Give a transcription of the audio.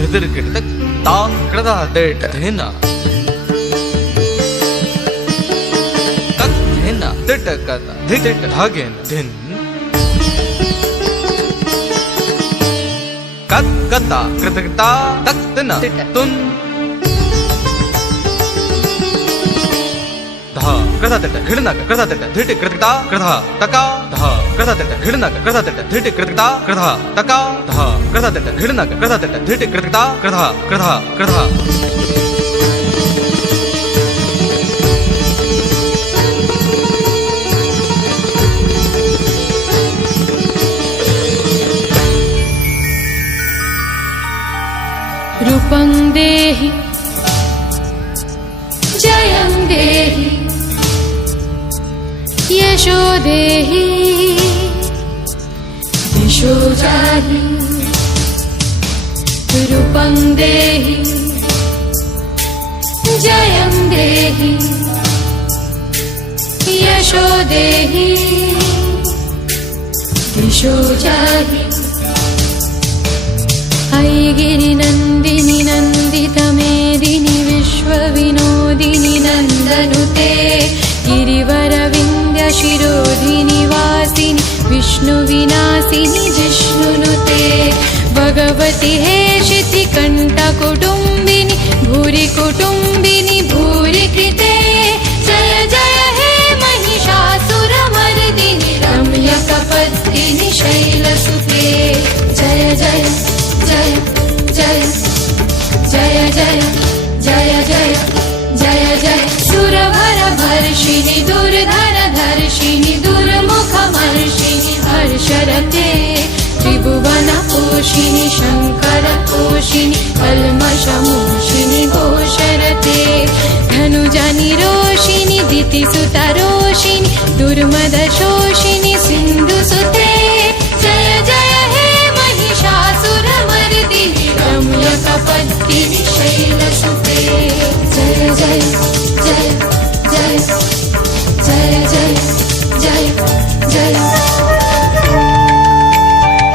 ಧೃತಿರ್ಕಿಟಕ್ ತಾ ಕೃತ ದೇಟ ಧೇನ ಕಕ್ ಧೇನ ದಿಟ ಕತ ಧಿಟ ಧಾಗೆನ್ ಧಿನ್ ಕತ್ ಕತ ಕೃತಕತ ತಕ್ ತನ ತುನ್ धा कृता तट घिड़नक कृता तट धिट कृतकता कृता तका धा कृता तट घिड़नक कृता तट धिट कृतकता कृता तका धा कृता तट घिड़नक कृता तट धिट कृतकता कृता कृता कृता रूपं देहि जयं देहि यशो देहि दिशो जाहि रूपं देहि जयं देहि यशो देहि दिशो जाहि ऐगिरि नन्दिनि नन्दितमेदिनि विश्वविनोदिनि नन्दनुते गिरिवरविन्द्य शिरोधिनि वासिनि विष्णुविनाशिनि जिष्णुनुते भगवति हेशिति कण्ठकुटुम्बिनि भूरि कुटुम्बिनि भूरि कृते जय जय हे महिषासुरमर्दिनि रम्यकपत्तिनि शैलसुते जय जय जय जय जय जय जय जय जय जय सुरभरभर्षिणि दुर्धरधर्षिणि दुर्मुखमर्षिणि हर्षरते त्रिभुवनपोषिणि शङ्करतोषिणि कल्मषमोषिणि घोषरते धनुजनिरोषिणि दितिसुतरोषिणि दुर्मदशोषिणि सिन्धुसुते जय जय हे महिषासुरमर्दिनि रम्यकपत्ति